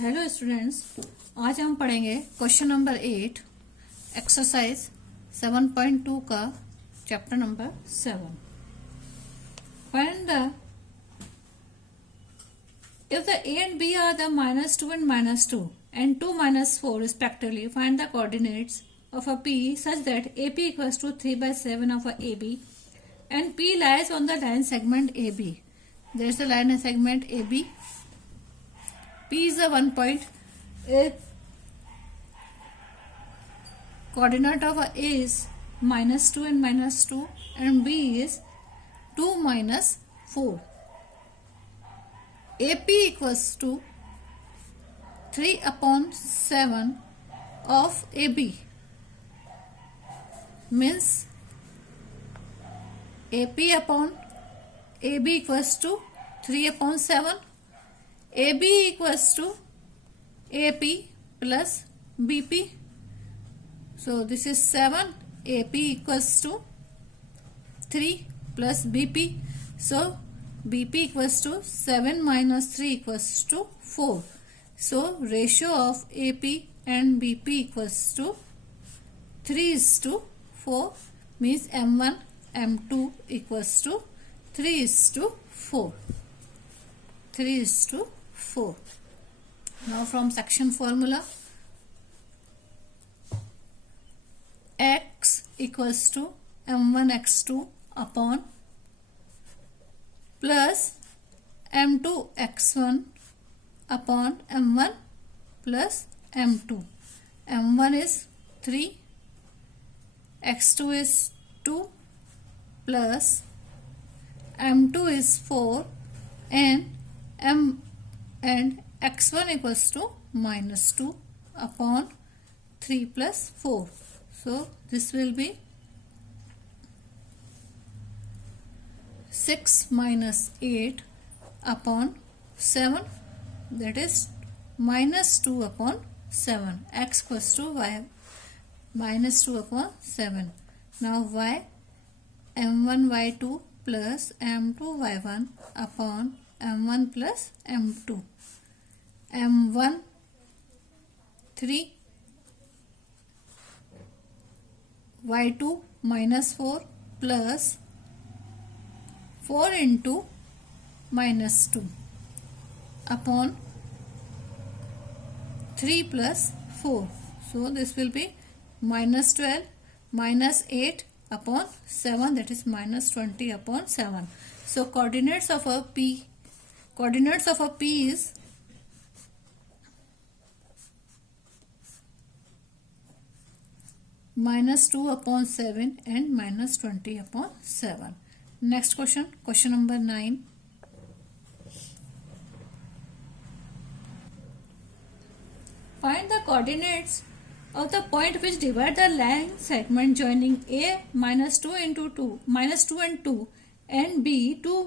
Hello students, आज हम पढ़ेंगे क्वेश्चन नंबर 8 एक्सरसाइज 7.2 का chapter number 7। Find the if the a and b are the -2 and -2 and 2 -4 respectively, find the coordinates of a p such that ap equals to 3/7 of a ab and p lies on the line segment ab. There is the line segment ab. P is the 1 point. A coordinate of A is -2 and -2 and B is 2 -4. AP equals to 3/7 of AB means AP upon AB equals to 3/7. AB equals to AP plus BP. So this is 7. AP equals to 3 plus BP. So BP equals to 7 minus 3 equals to 4. So ratio of AP and BP equals to 3:4 means M1 M2 equals to 3:4. 3:4. Now from section formula, x equals to m1 x2 upon plus m2 x1 upon m1 plus m2. m1 is 3, x2 is 2 plus m2 is 4 and x1 equals to -2 upon 3 plus 4. So this will be 6 minus 8 upon 7, that is -2 upon 7. X equals to y -2 upon 7. Now y m1 y2 plus m2 y1 upon m1 plus m2. m1 3 y2 -4 plus 4 into -2 upon 3 plus 4. So this will be -12 minus 8 upon 7, that is -20 upon 7. So coordinates of a p is -2 upon 7 and -20 upon 7. Next question, question number 9. Find the coordinates of the point which divide the line segment joining A -2 into 2 -2 and 2 and B 2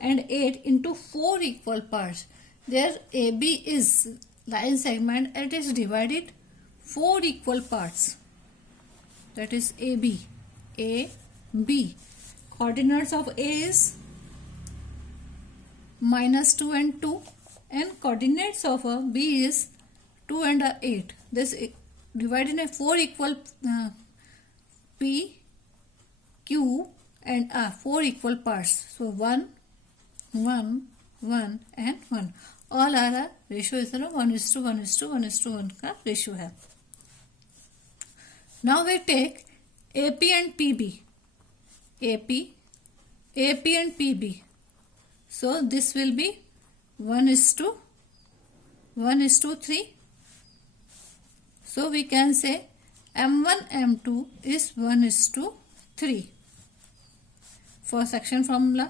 and 8 into 4 equal parts. There AB is line segment and it is divided 4 equal parts. That is AB. AB. Coordinates of A is -2 and 2 and coordinates of B is 2 and 8. This divided in 4 equal P, Q and 4 equal parts. So 1, 1, 1 and 1. All are a ratio is 1:1:1:1 का ratio है. Now we take AP and PB. AP and PB. So this will be 1:3. So we can say M1 M2 is 1:3. For section formula,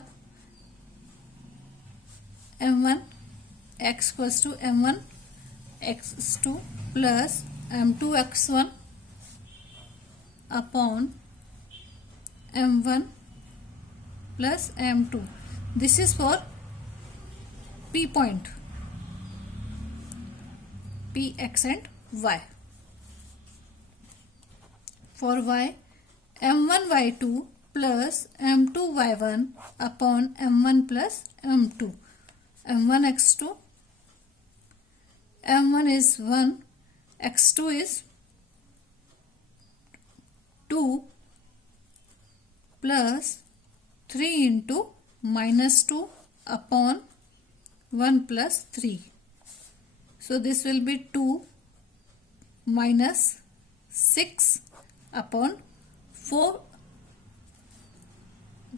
M1 x equals to M1 x2 plus M2 x1 upon M1 plus M2. This is for P point, P, X and Y. For Y, M1 Y2 plus M2 Y1 upon M1 plus M2. M1 X2 m1 is 1, x2 is 2 plus 3 into minus 2 upon 1 plus 3. So this will be 2 minus 6 upon 4,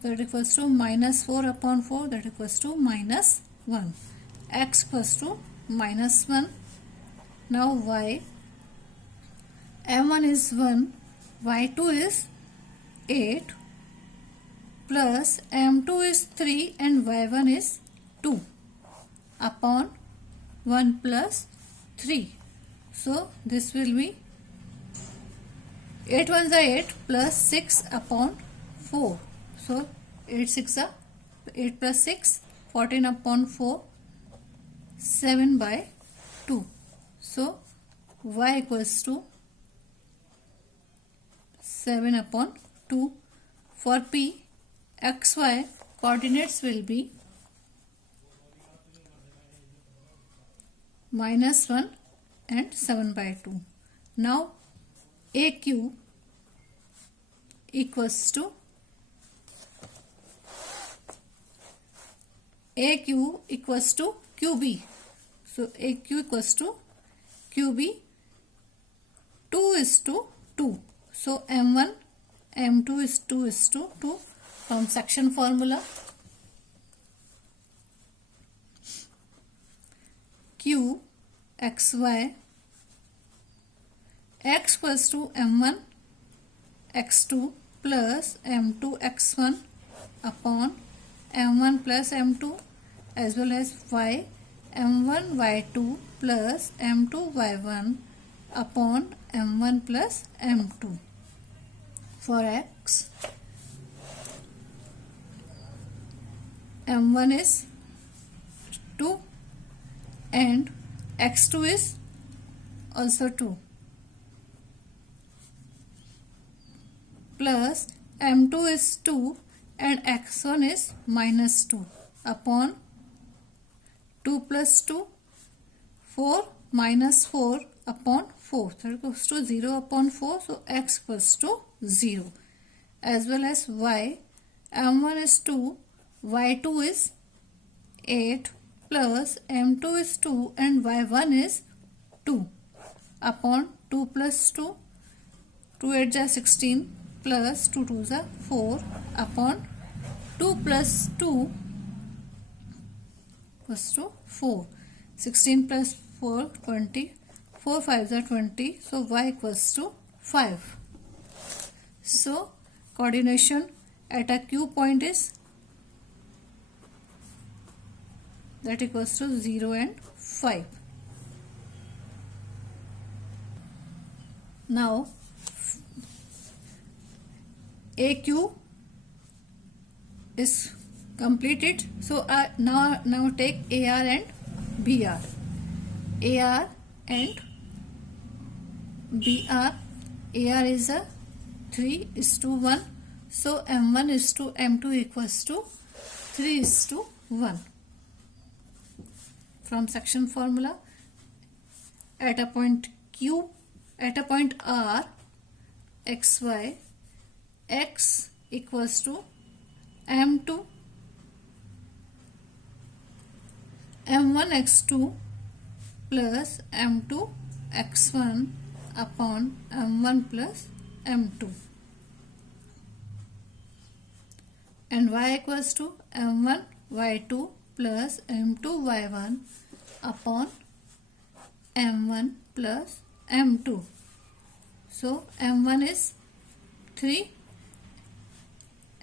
that equals to minus 4 upon 4, that equals to minus 1. X equals to minus 1. Now y, m1 is 1, y2 is 8 plus m2 is 3 and y1 is 2 upon 1 plus 3. So this will be 8 ones are 8 plus 6 upon 4. So 8 6 are 8 plus 6, 14 upon 4, 7 by 2. So y equals to 7 upon 2. For P, xy coordinates will be minus 1 and 7 by 2. Now AQ equals to QB. So AQ equals to QB, 2 is to 2. So M1, M2 is 2 is to 2 from section formula. Q xy, x equals to m1 x2 plus m2 x1 upon m1 plus m2, as well as y m1 y2 plus m2 y1 upon m1 plus m2. For x, m1 is 2 and x2 is also 2 plus m2 is 2 and x1 is minus 2 upon 2 plus 2, 4 minus 4 upon 4, that equals to 0 upon 4. So x equals to 0, as well as y, m1 is 2, y2 is 8 plus m2 is 2 and y1 is 2 upon 2 plus 2, 2 8 is 16 plus 2 2 is 4 upon 2 plus 2 equals to 4. 16 plus 4, 20. 4 5 are 20. So y equals to 5. So coordination at a Q point is that equals to 0 and 5. Now AQ is completed. So now take AR and BR. AR and BR. AR is a 3 is to 1. So M1 is to M2 equals to 3 is to 1. From section formula, at a point Q, at a point R, xy, x equals to m2 m1 x2 plus m2 x1 upon m1 plus m2, and y equals to m1 y2 plus m2 y1 upon m1 plus m2. So m1 is 3,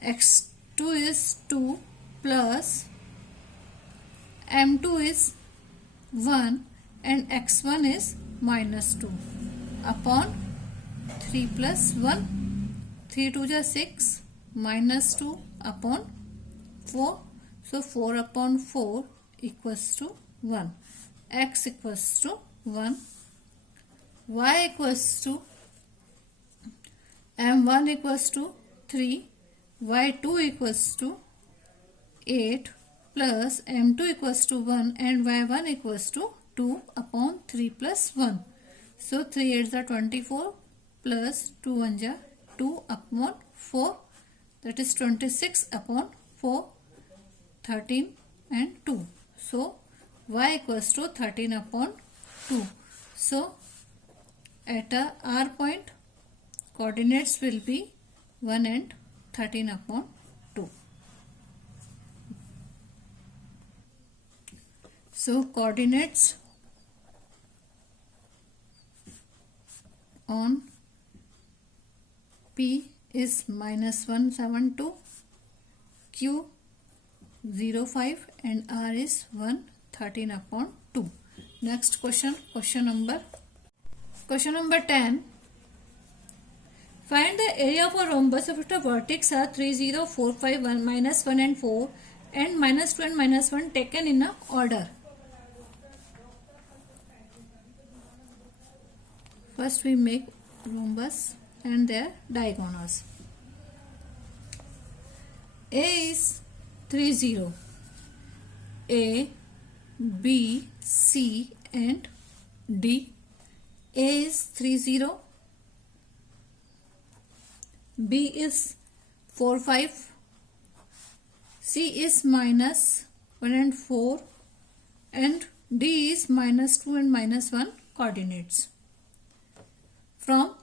x2 is 2 plus m2 is 1 and x1 is minus 2 upon 3 plus 1, 3 2 is 6, minus 2 upon 4. So 4 upon 4 equals to 1. X equals to 1. Y equals to m1 equals to 3, y2 equals to 8 plus m2 equals to 1 and y1 equals to 2 upon 3 plus 1. So 3 8s are 24 plus 2 1s are 2 upon 4, that is 26 upon 4, 13 and 2. So y equals to 13 upon 2. So at a R point, coordinates will be 1 and 13 upon 2. So coordinates on P is -172, Q 05 and R is 113 upon 2. Next question, question number 10. Find the area of a rhombus if the vertex are 3 0 4 5 1 -1 and 4 and -2 and -1 taken in a order. First we make rhombus and their diagonals. A is 3 0. A, B, C and D. A is 3 0. B is 4 5. C is -1 and 4 and D is -2 and -1 coordinates. From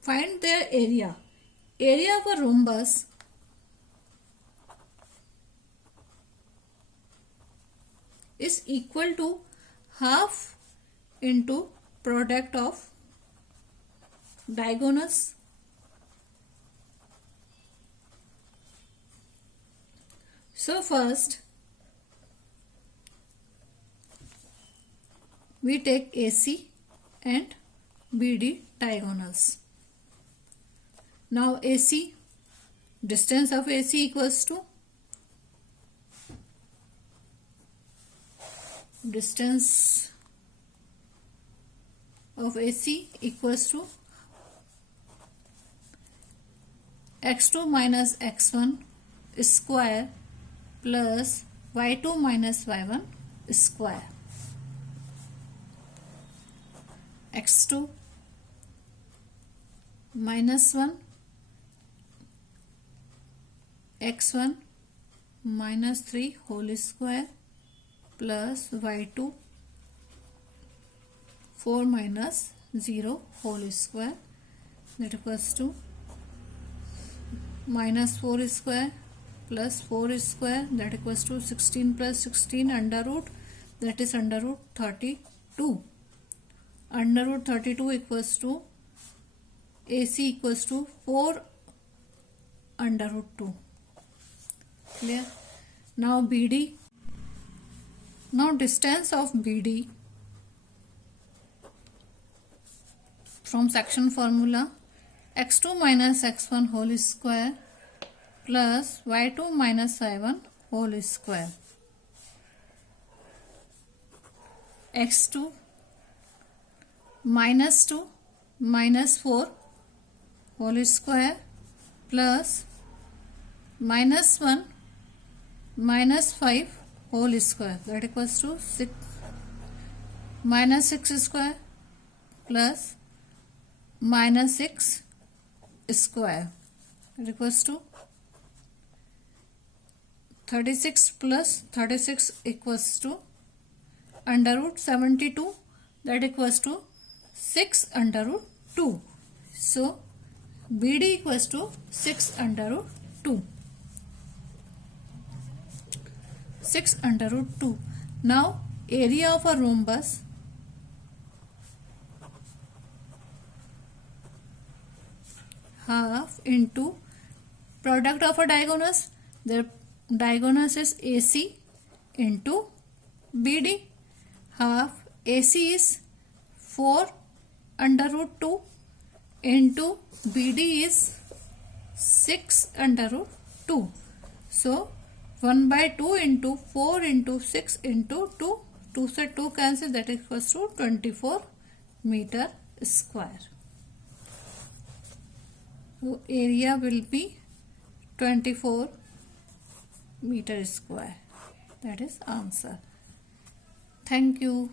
find their area. Area of a rhombus is equal to half into product of diagonals. So first we take AC and BD diagonals. Now AC, distance of AC equals to distance of AC equals to x2 minus x1 square plus y2 minus y1 square. x2 minus 1 x1 minus 3 whole square plus y2 4 minus 0 whole square, that equals to minus 4 square plus 4 square, that equals to 16 plus 16 under root, that is under root 32. Under root 32 equals to AC equals to 4 under root 2. Clear? Now BD. Now distance of BD from section formula x2 minus x1 whole square plus y2 minus y1 whole square. x2 minus 2 minus 4 whole square plus minus 1 minus 5 whole square, that equals to 6 minus 6 square plus minus 6 square, that equals to 36 plus 36 equals to under root 72, that equals to 6 under root 2. So BD equals to 6 under root 2. 6 under root 2. Now area of a rhombus half into product of a diagonals. The diagonals is AC into BD. Half AC is 4 under root 2 into BD is 6 under root 2. So 1 by 2 into 4 into 6 into 2. 2 से 2 cancel, that equals to 24 meter square. So area will be 24 meter square. That is answer. Thank you.